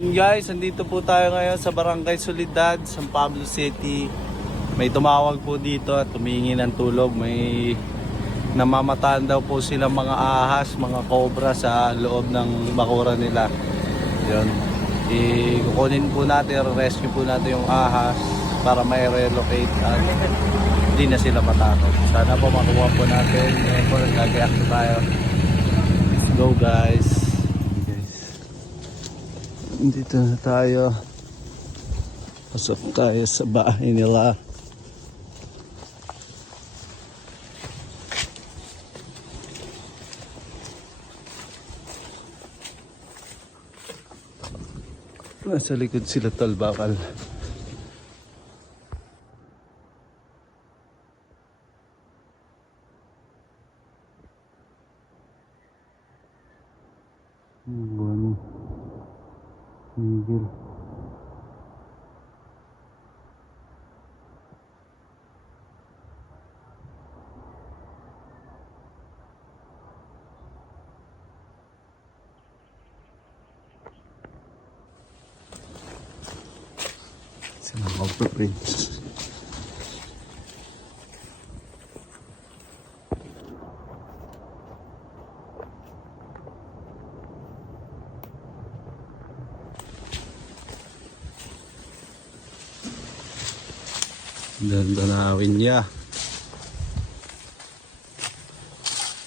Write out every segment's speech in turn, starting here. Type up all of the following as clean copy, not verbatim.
Guys, andito po tayo ngayon sa Barangay Soledad, San Pablo City. May tumawag po dito at tumingi ng tulog. May namamataan daw po silang mga ahas, mga cobra sa loob ng bakuran nila. Yun. Kukunin po natin, rescue po natin yung ahas para may relocate at hindi na sila matakot. Sana po makuha po natin. Ngayon po nagkakayak po tayo. Let's go guys. Dito na tayo. Pasok tayo sa bahay nila. Nasa likod sila talbakal. Buwan. Tigil. Sila magpa-prints. Ganda na awin niya.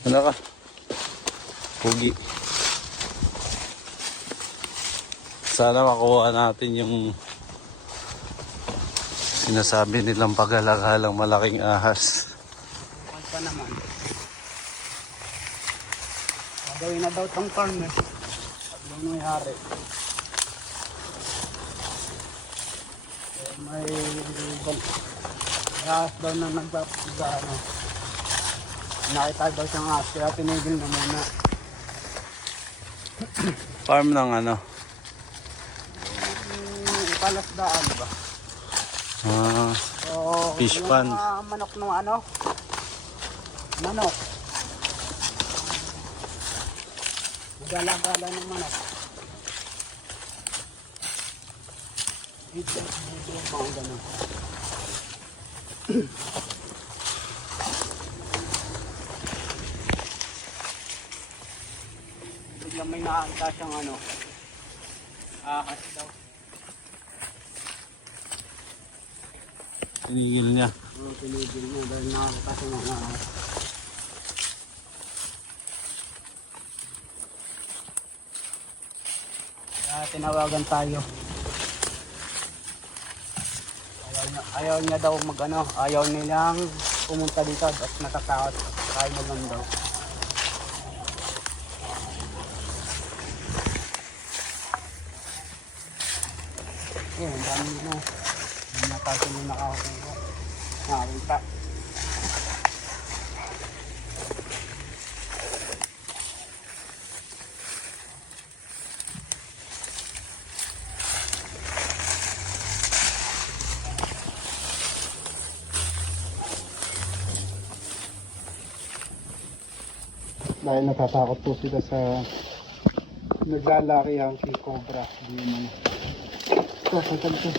Ano ka? Pugi. Sana makuha natin yung sinasabi nilang pag-alakalang malaking ahas. Ano pa naman? Gagawin na daw tong farm eh. Ano nangyari? May ahas daw na nagpapagano. Nakita daw siyang ahas kaya tinigil na muna. Farm ng ano? Palasdaan ba? So, Fish yung pond. manok ng ano? Manok. Gala-gala ng manok. Dito yung mga ganun. Biglang may nakakita siyang ano. Ahas daw. Tinigil niya. Tinigil mo dahil nakakita siyang mga ahas. Kaya tinawagan tayo. Ayaw niya daw mag-ano, ayaw nilang pumunta dito at natatakot. Kaya na lang daw. Ang dami na. Hindi na tayo nung nakakuha. Nakakita. Dahil natatakot po sila sa naglalaki ang si Cobra. Hindi naman. Ito, pagkal ito.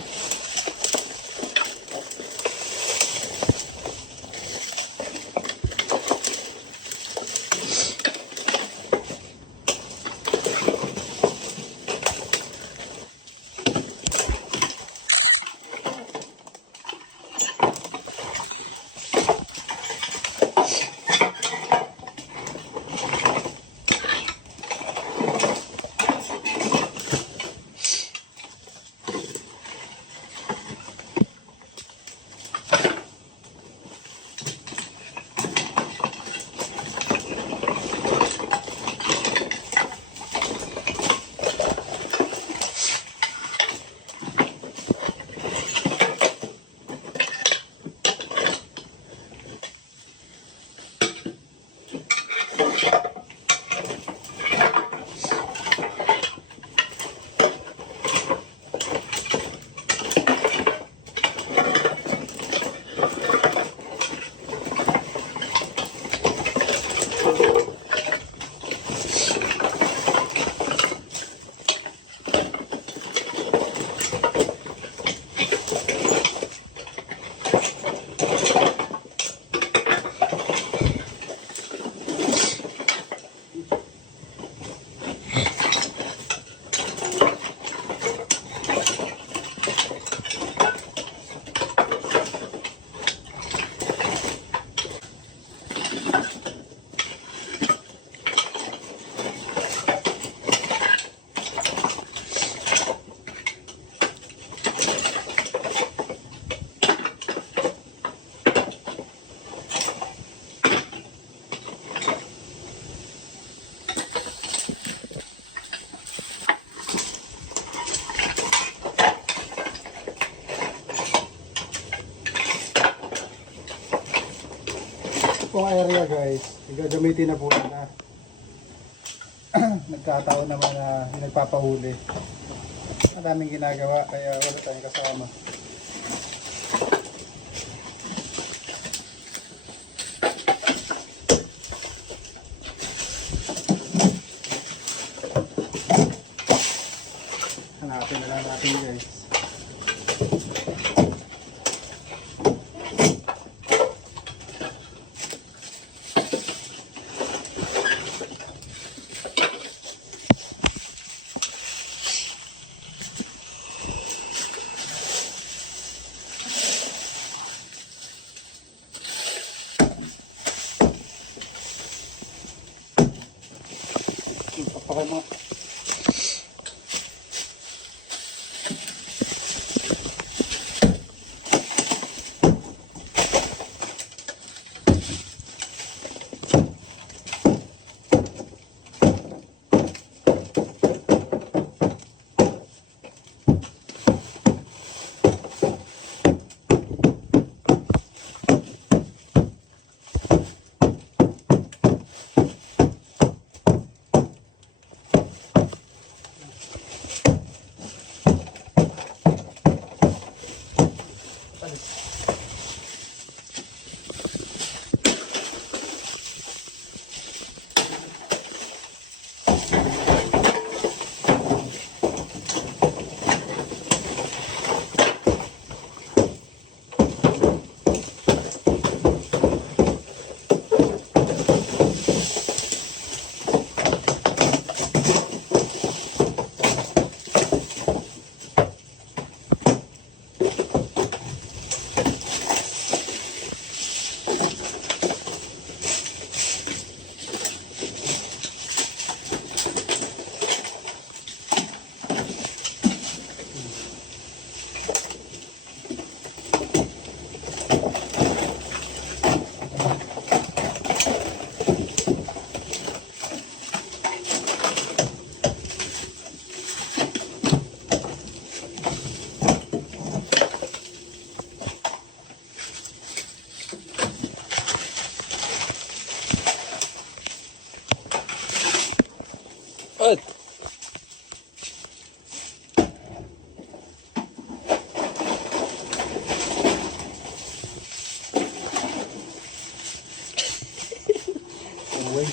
pong area guys, gagamitin na po na. Nagkataon naman na nagpapahuli. Madaming ginagawa kaya wala tayong kasama. Hanapin na lang natin guys. Pakay mo. At uy,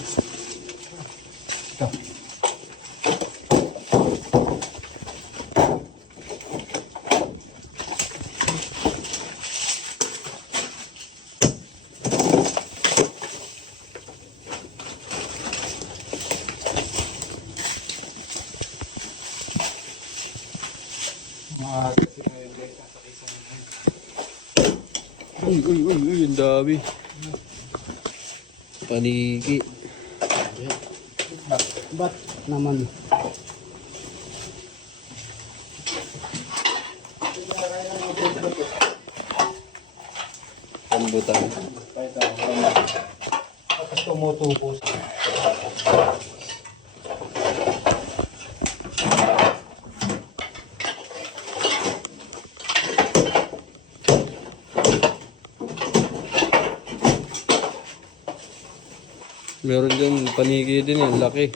ang dami. Paniki. Ba't naman? Pambutan. Tapos tumutubo. Meron dyan paniki din yan, laki.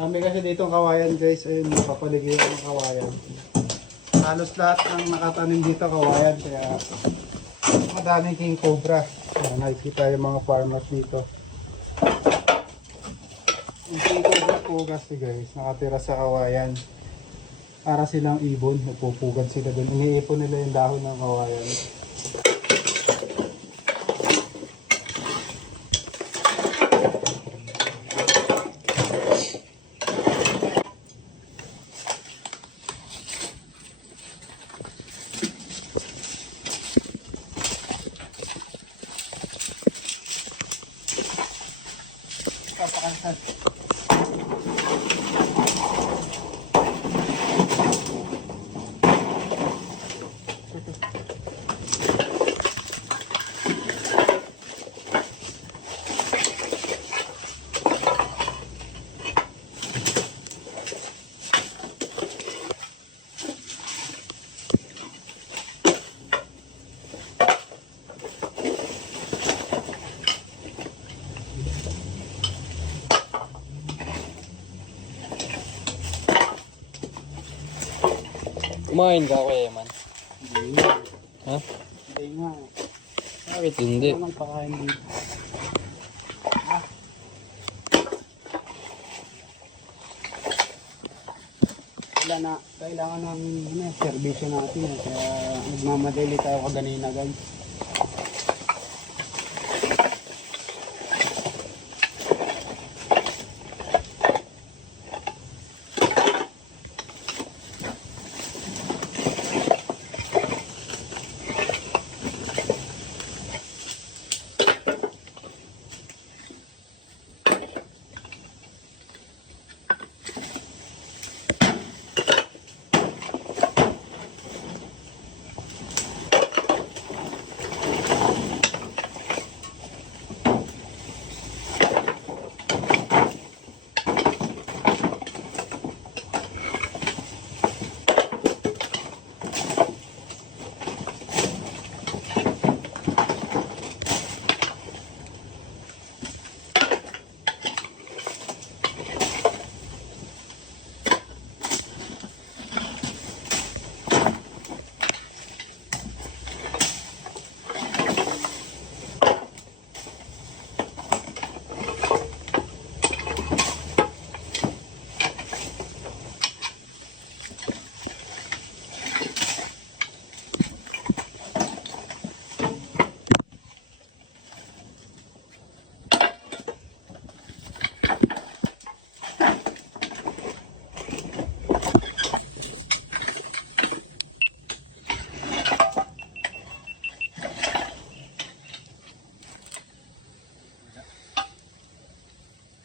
Dami kasi dito ang kawayan guys, ayun napapaligyan ng kawayan. Halos lahat ng nakatanim dito kawayan, kaya madaming king cobra. Ayan, nakikita yung mga farmers dito. Yung king cobra po kasi guys, nakatira sa kawayan. Para silang ibon, nagpupugad sila dun. Iniipon nila yung dahon ng kawayan. Kumain ka, Kuya Eman. Hindi nga. Ha? Hindi nga. Bakit hindi? Ano naman pakain dito? Wala na, kailangan namin servisyo natin. Kaya nagmamadali tayo kaganina guys.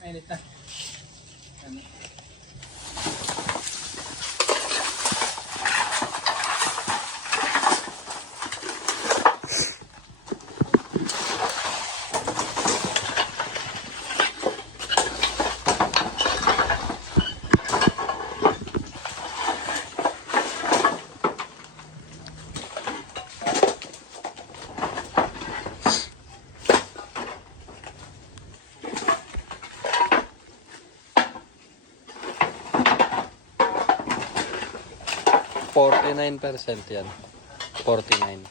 Mainit na. %49 yan. 49%.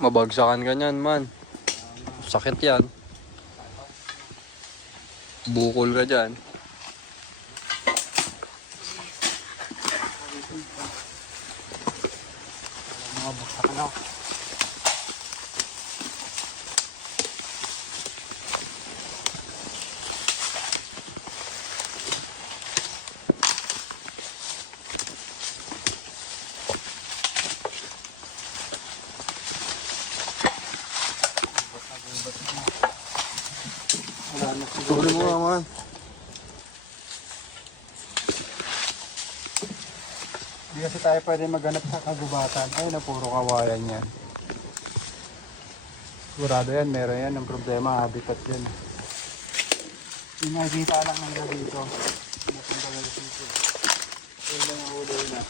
Mabagsakan ka niyan, man. Sakit yan. Bukol ka dyan. Mga buksak na. Wala na siguro. Tuloy mo nga, man. Hindi kasi tayo pwede maghanap sa kagubatan. Ay, na puro kawayan yan. Sigurado yan, meron yan. Ang problema, habitat yan. Yung nakikita lang nila dito. Napunta na dito. Kaya lang ang ulo na.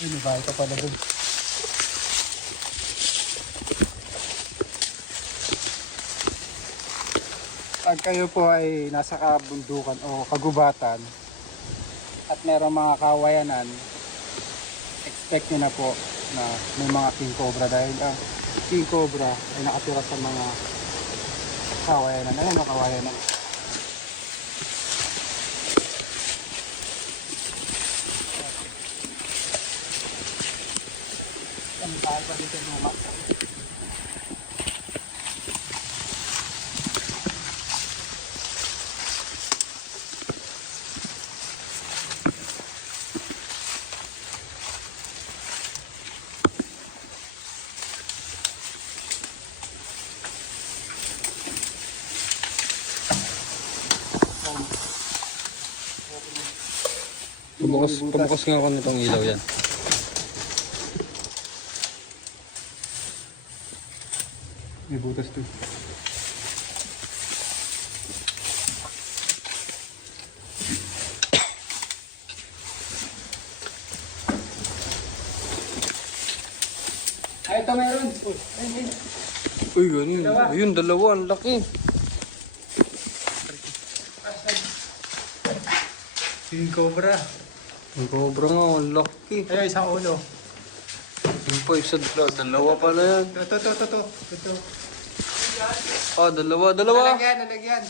Ay, may bahay ka pala dun. Pag kayo po ay nasa kabundukan o kagubatan at merong mga kawayanan, expect nyo na po na may mga king cobra dahil ang king cobra ay nakatira sa mga kawayanan. Ayan o, kawayanan. Ang mahal pa dito luma. Pabukas nga ako nitong ilaw yan. May butas to. Ay, ito meron. Uy, ganun. Ayun, dalawa. Ang laki. King cobra. Ang cobra nga. Ang laki. Ay, isang ulo. Yung pa, isa, dalawa pala yan. Ito. Ah, dalawa. Lalagyan.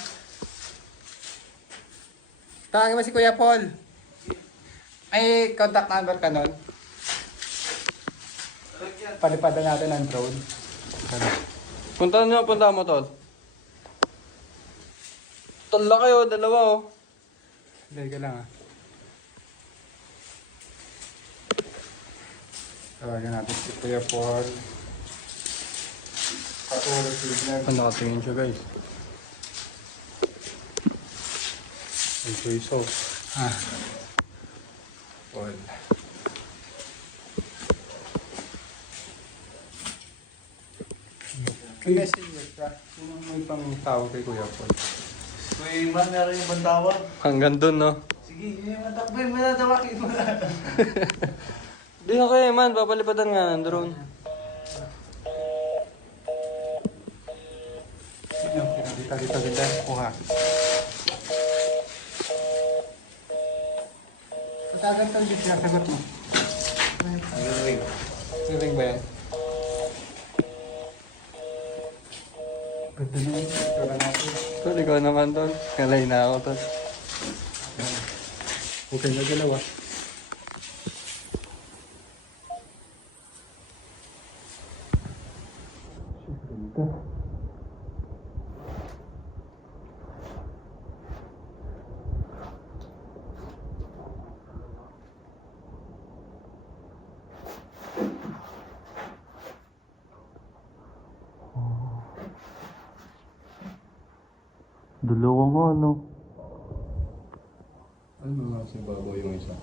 Tawagin mo si Kuya Paul. May contact number ka nun? Palipadan natin ang drone. Punta mo, tol. Tol, laki oh. Dalawa oh. Dali ka lang ah. Tawagan natin si Kuya Paul. Patulog signal. Nakatingin siya, guys. Ang soy sauce. Ah. Paul. May messenger ka. Sino may pang tawag kay Kuya Paul? Kuya Iman, meron yung bandawag. Hanggang dun, no? Sige, matakbay, manatawagin mo na. Di na kayo, man. Papalipadan nga ng drone. Sino? Dito. Kuha. Matagal ka dito. Sagot mo. Siling ba yan? Ganda naman. Tura natin. Tol, ikaw naman, tol. Kalay na ako, tol. Okay na dalawa. Dalawa nga, no? Ano nga sa ibabaw yung isa?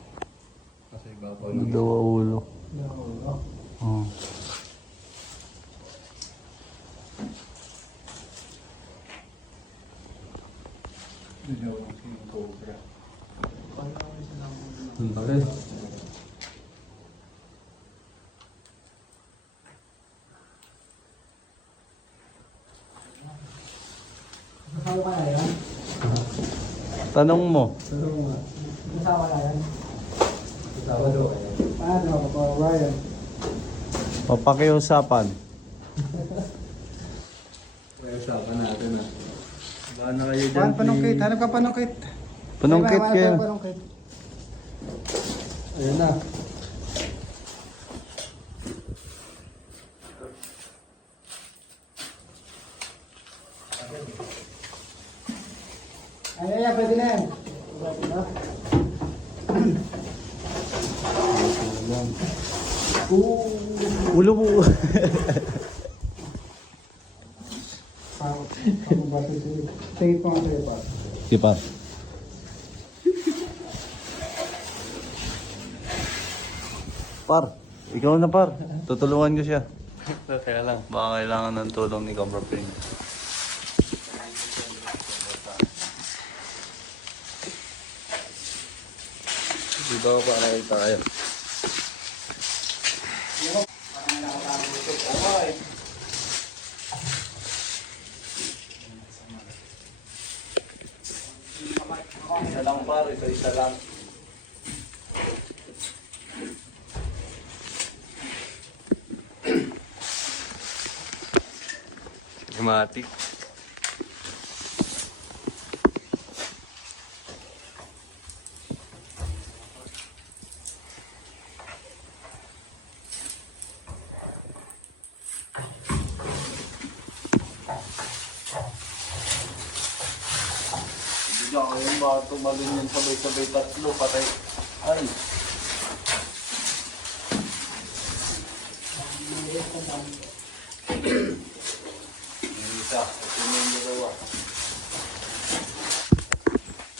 Nasa ibabaw Dalawa ulo. Oh. Ang laki. Tanong mo. Kasama na yan. Ano, Ryan? Papakiusapan. Usapan natin ah. Wala na kayo dyan. Panungkit. Hanap ka panungkit. Panungkit kayo. Panungkit. Ayun na. Ay, pwede na yan. Ulo mo. Tingin po nga sa'yo pa. Di pa. Par, ikaw na par. Tutulungan ko siya. Kaya lang. Baka kailangan ng tulong ni Cobra Pring. Dito ako para nakita kayo. Isa lang par, isa lang. Himati. Hindi na kayo mga tumalun yung sabay-sabay tatlo, patay. Ay. Yung isa, ito yung dalawa.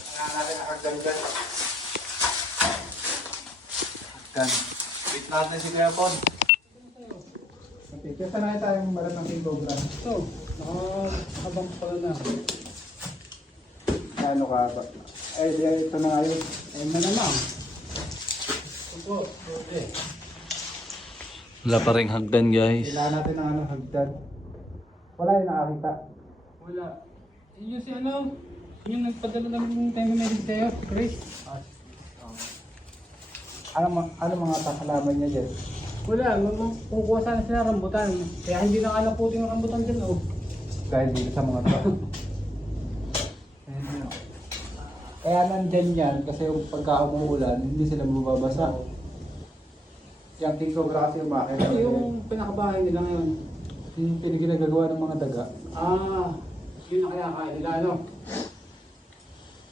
Kailangan natin nakagdan dyan. Kan. Wait natin si Kuya Bon. Okay, kaya sanayin tayong balat ng king cobra. Ito, nakabang pala na. Ano ka ba? Ay, ito na nga yun. Ayun na naman. Ito po, okay. Wala pa rin hagdan guys. Kailangan natin ng ano, hagdan. Wala yung nakakita. Wala. Yun si ano, yung nagpadala ng time message sa'yo, Chris. Ano mga kakalaman niya dyan? Wala, kukuha sana sila rambutan. Kaya hindi na kalaputin yung rambutan dyan, oh. Dahil dito sa mga tao. Kaya nandyan yan kasi yung pagka umuulan, hindi sila mababasa. Yung king cobra kasi yung bakit. Ito yung pinakabahay nila ngayon. Yung pinaginagagawa ng mga daga. Ah, yun na kaya kaya nila, ano?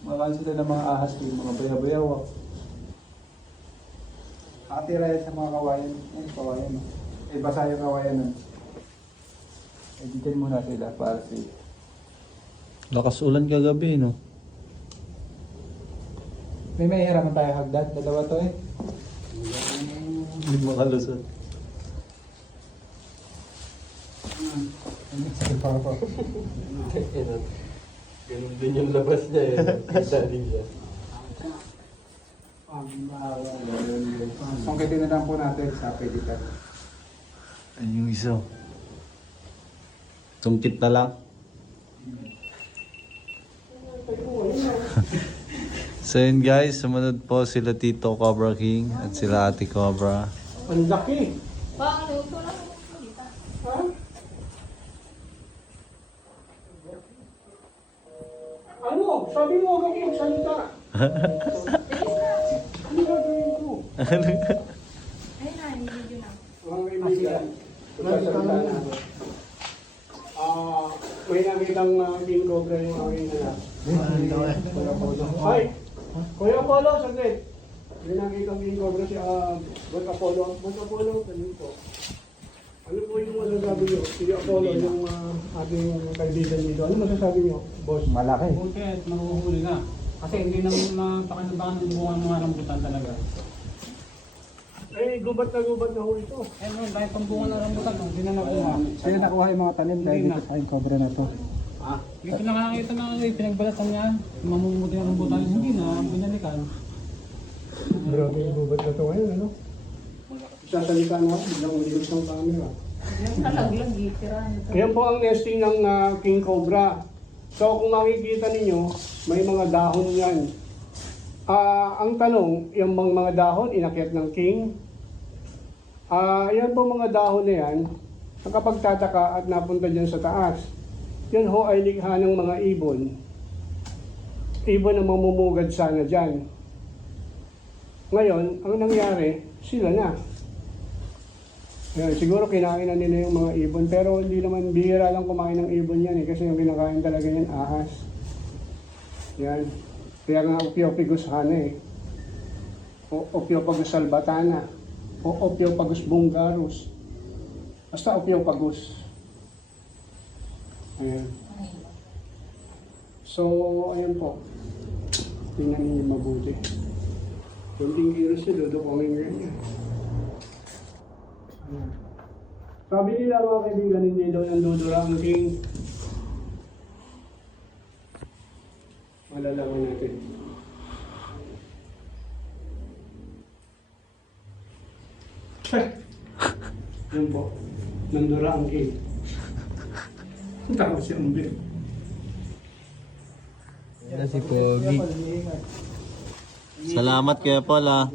Makakan sila ng mga ahas yung mga bayaw-bayaw. Nakatira yan sa mga kawayan. Ay, kawayan. Eh, basa yung kawayan nun. Eh, dito muna sila para safe. Lakas ulan kagabi, no? May mahihiraman tayo hagdan. Dalawa to eh. Hindi makalusot. Ano, sige pa ako. Ganun din yung labas niya eh. Kita din siya. Songkitin na lang po natin sa pedikat. Ayun yung isa. Tungkit na lang. So yun guys, sumunod po sila Tito Cobra King at sila Ate Cobra. Ang laki! Baka luto lang ako salita. Ano? Sabi mo, huwag akong magsalita. Ano gagawin ko? Ayun na, hindi na. Mga kaibigan, magsasalita na. May nakitang king cobra yung aking anak. Kuya Polo. Ay! Kuya Polo, saglit! May nakitang king cobra si Boy Apollo. Boy Apollo, ganun po. Ano po yung masasabi niyo? Si Apollo, yung ating kaibigan dito. Ano masasabi niyo, boss? Malaki. Buti at mahuhuli na. Kasi hindi naman napakanabakan ng bunga ng mga rambutan talaga. Eh, gubat na ho ito. Eh, no, dahil pambunga ng rambutan, no, hindi na nakuha. Sila nakuha yung mga tanim dahil Hindi na. dito sa king cobra na to. Dito na nakakita na pinagbalatan niya, mamumuti ng rambutan, hindi na, binalikan. Grabe yung gubat na ito ngayon, ano? Sasalita na ako, biglang uligos ng camera. Yung nalaglag, tirahan ito. Ayan po ang nesting ng king cobra. So kung makikita ninyo, may mga dahon yan. Ang tanong, yung mga dahon, inakyat ng king. Yan po mga dahon na yan, nakapagtataka at napunta dyan sa taas. Yun ho ay likha ng mga ibon. Ibon na mamumugad sana dyan. Ngayon, ang nangyari, sila na. Yan, siguro kinain na nila yung mga ibon, pero hindi naman bihira lang kumain ng ibon yan eh, kasi yung kinakain talaga yan ahas. Yan. Kaya nga Ophiophagus hana eh. O Ophiophagus salvatana. O Ophiophagus bungarus. Basta Ophiophagus. Ayan. So, ayan po. Tingnan niyo mabuti. Kunting kilos siya, dudukongin niya. Ayan. Sabi nila mga kaibigan, hindi daw nandudura ang king. Malalaman natin. Yun po. Nandura ang king. Tapos yung bil. Yan si Pogi. Salamat Kuya Paul ah.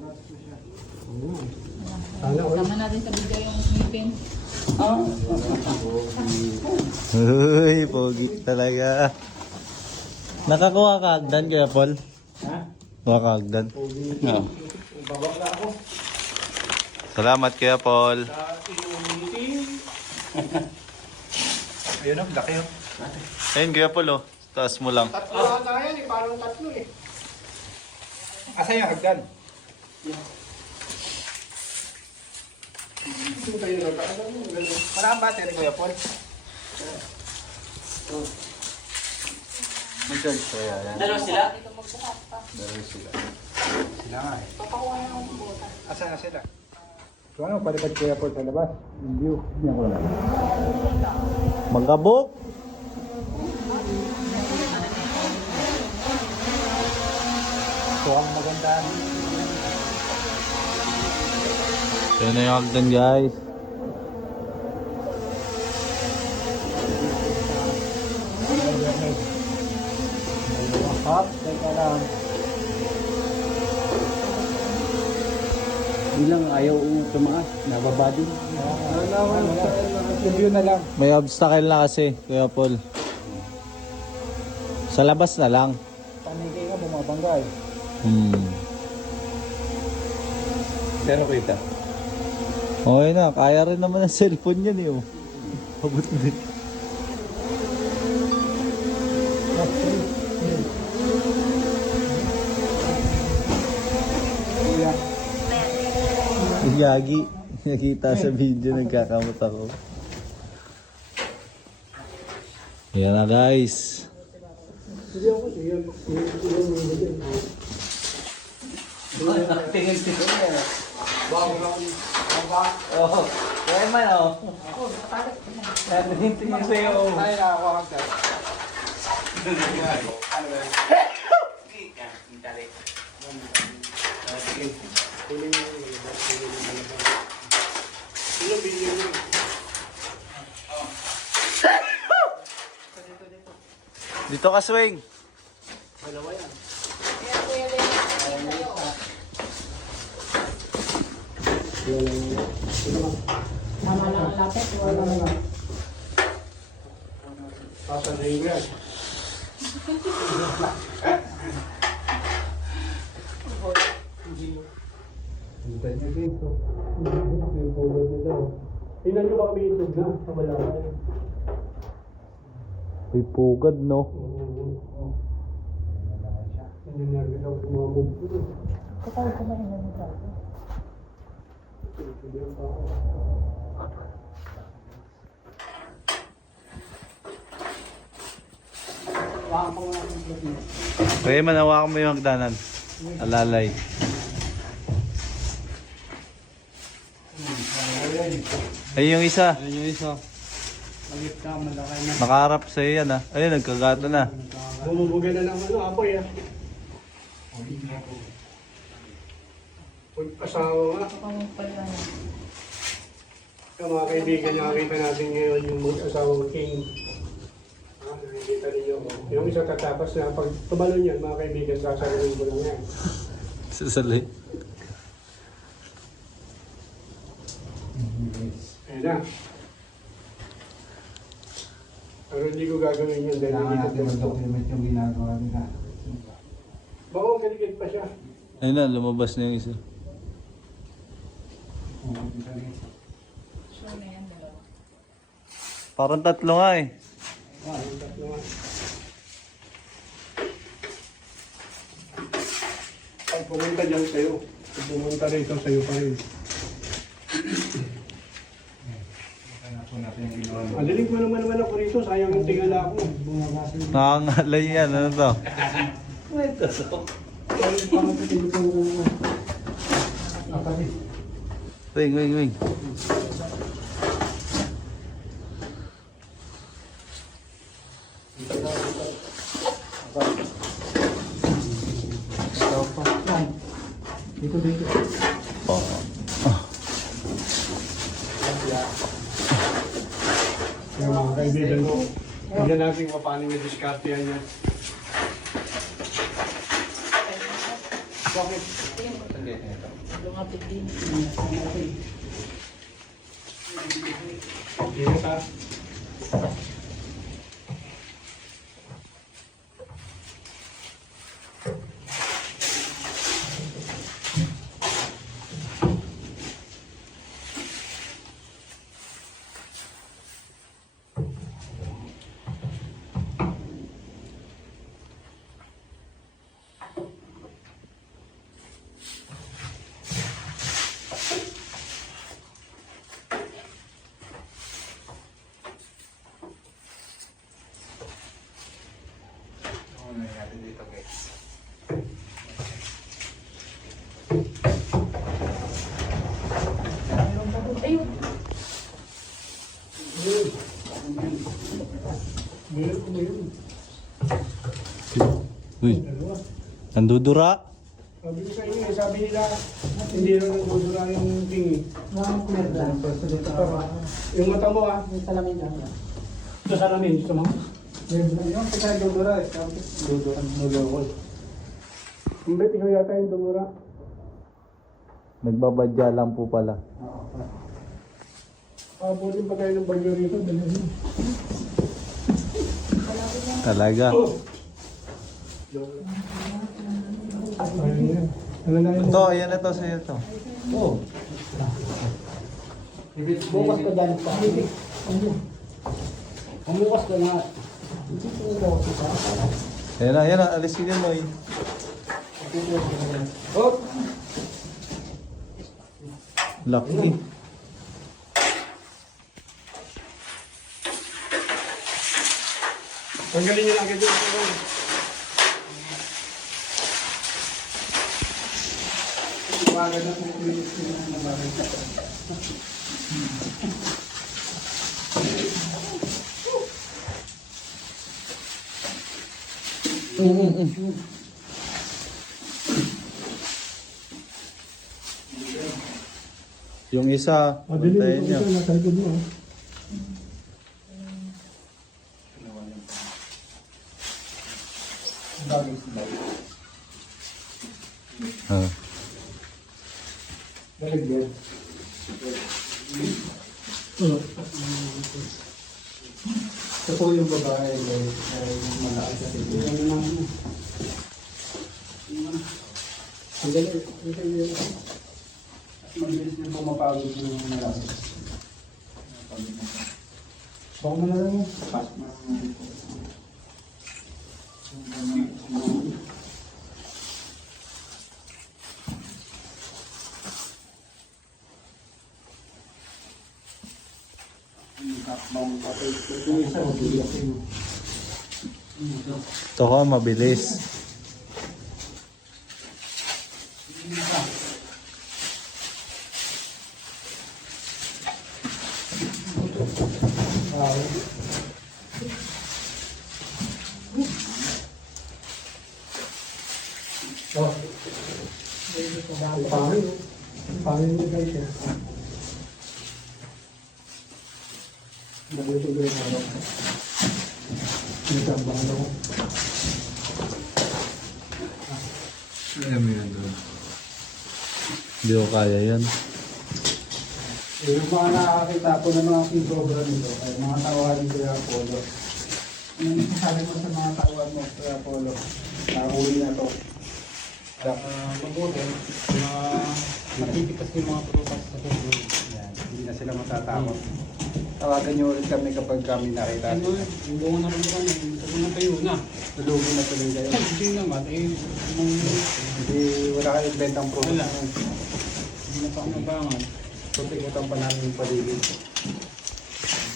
Sana all. Sama natin sa video yung ngipin. Uy, pogi talaga. Nakakuha ka agdan kaya Paul? Ha? Kuha ka agdan? Oo. Babakla ako. Salamat kaya Paul. Sa iyong meeting. Ayun o, laki o. Ayun kaya Paul oh. Taas mo lang. Tatlo ata yan eh. Parang tatlo eh. Asa yung hagdan? Ito tayo nagkaalam mo. Ganun. Parang battery Kuya Paul. Mag-charge kaya yan. Sila nga eh. Papakuha na akong buta. Asa na sila? So ano, palipad Kuya Paul sa labas? Yung view. Yan ko lang. Magkabok! So ang maganda. Yun na yung agdan guys. Hop, teka lang. Bilang ayaw tumaas. Nababa din. Yung view na lang. May obstacle na kasi kaya Paul. Sa labas na lang. Panigay nga bumabangga eh. Pero kita. Okay na, kaya rin naman ang cellphone yan eh oh. Abot na rin. Kuya. Yagi. Nakita sa video, nagkakamot ako. Yan na guys. Oo. Kaya man oh. Tingin sa'yo. Ay, nakakuha ka. Dito ka swing. Kaya kuya Lenny, sa'yo. Tama lang ang lapit. Wala na. Sasabihin ko yan. Hintay niyo dito. Yung pulot nito. Tingnan nyo ba kami itlog na? Wala ka. Uy, pugad no. Hindi nervous ako tumamog. Kapag kumain na nito. Kaya manawakan mo yung hagdanan. Alalay. Ayun yung isa. Ayun yung isa. Malit ka, malakay na. Nakaharap sa'yo yan ah. Ayun, nagkagata na. Bumubugay na ng apoy ah. Asawa nga. Pagpapala na. Yung mga kaibigan, nakakita natin ngayon yung mag-asawang king. Nakikita ninyo. Yung isa tatapos na pag tumalon yan, mga kaibigan, sasaluhin ko lang yan. Sasali. Ayun na. Pero hindi ko gagawin yun dahil Kailangan hindi natin ko mag-document yung ginagawa nila. baka magaligid pa siya. Ayun na, lumabas na yung isa. Sure na yan, dalawa. Parang tatlo nga eh. Yung tatlo nga. Pag pumunta dyan sa'yo, pag pumunta rito sa'yo pa rin. Kaya po natin yung ginawa mo. Madaling ko naman ako rito, sayang yung tingala ko. Nakangalay yan, ano to? Wing, wing, wing. Dito, dito. Yung mga kaibigan ko, tignan natin kung paano yung diskarte yan yan. Bakit? kapit din. Ingat ha. Ano natin dito guys? Ayun. Meron ko ba yun? Uy, Dalawa. nandudura. Sabi ko sa inyo, sabi nila, hindi rin nagdudura yung king eh. Yung mata mo ah. May salamin lang. Sa salamin, gusto mo? Yung pagka dudura, dudura, nulukol. Hindi, ikaw yata yung dumura. Nagbabadya lang po pala. Abutin pa tayo ng bagyo rito, dali mo. Talaga. Ayun yan. Nalalayan mo. Ito, ayan na to sa'yo to. Bukas ka dyan pa. Umukas ka nga. Ayan na, alisin yun, Noy. Lucky. Tanggalin niyo lang agad yung Iwagan na kung kulinis ko na nabarin. Yung isa, Madilim bantayan ito, niyo. ito, nasa likod mo. ah. Ah. Naligyan. Ito po yung babae guys, ay malaki sa tigil. Mabilis din po mapagod yung malaki. Baka mo na lang yun. Ito ko, mabilis. Pangin mo guys eh. Dito guys ano. Dito ang bahalo ko. Ayan mo yan doon. Hindi ko kaya yan. Yung mga nakakita po ng mga king cobra nito, ay mga tauhan ni Kuya Apollo. Ano yung sabi mo sa mga tauhan mo, Kuya Apollo? Nakahuli na to. Mabuti, matipitas yung mga prutas sa puso. Yan, hindi na sila matatakot. Tawagan niyo ulit kami kapag kami nakita. Ano, yung buong naramdaman, sabi na tayo na. Tulugin na tuloy kayo. Hindi naman, Hindi, wala kayong bentang prutas. Wala. Hindi na pa ako nabangan. Tutikutan pa namin yung paligid.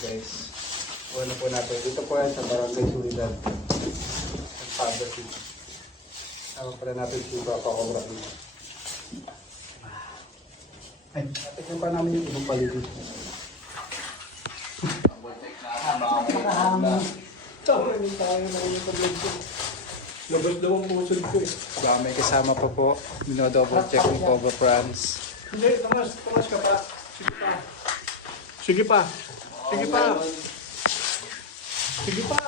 Guys, wala po natin. Dito po yan sa Barangay Sulidan. Ang Father City. Tama pala natin si Papa Cobra dito. Ay, natin pa namin yung ibang paligid. Labas-labang pusod ko eh. Baka may kasama pa po. Minodouble check ng Cobra Friends. Hindi, tumas ka pa. Sige pa. Sige pa. Sige pa. Sige pa.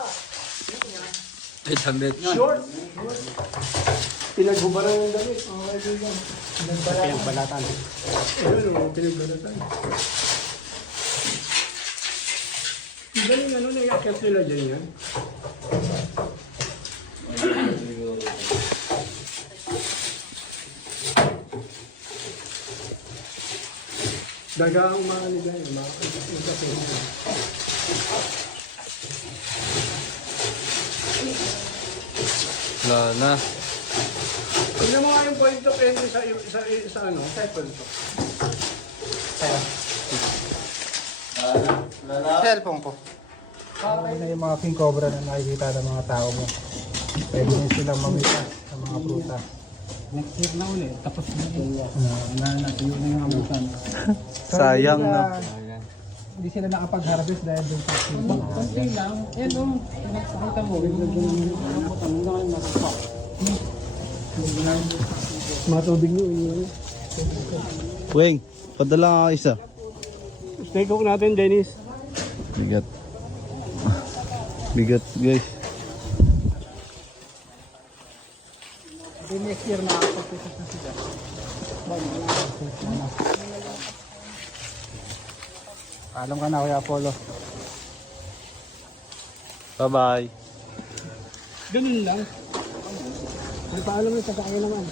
Ay, tambit. Short. Pinaghubaran ng damit. Okay, diba? Pinagbalatan. Ayun, pinagbalatan. Galing ano, naiakit nila dyan yan. Daga ang mga nila yun, mga Wala na. Tignan mo nga yung point of entry sa ano, sa point of. Cellphone ko. Ano yung mga king cobra na nakikita ng mga tao mo. Pwede nyo silang mamita sa mga prutas. Next year na ulit. Tapos na yun. Natuyo na yung abutan. Sayang hindi na. sila- Hindi sila nakapag-harvest dahil doon sa Konti lang. Yan o. Nakita mo. Bigla doon yung abutan. Hindi na kayo nakapak. Matubig nyo, yun. Weng, padala nga isa. Steak cook natin, Dennis. Bigat. Bigat guys. Then next year nakapag-prutas na sila. Alam ka na Kuya Apollo. Bye-bye. Ganun lang. May paalam na sa kaya naman.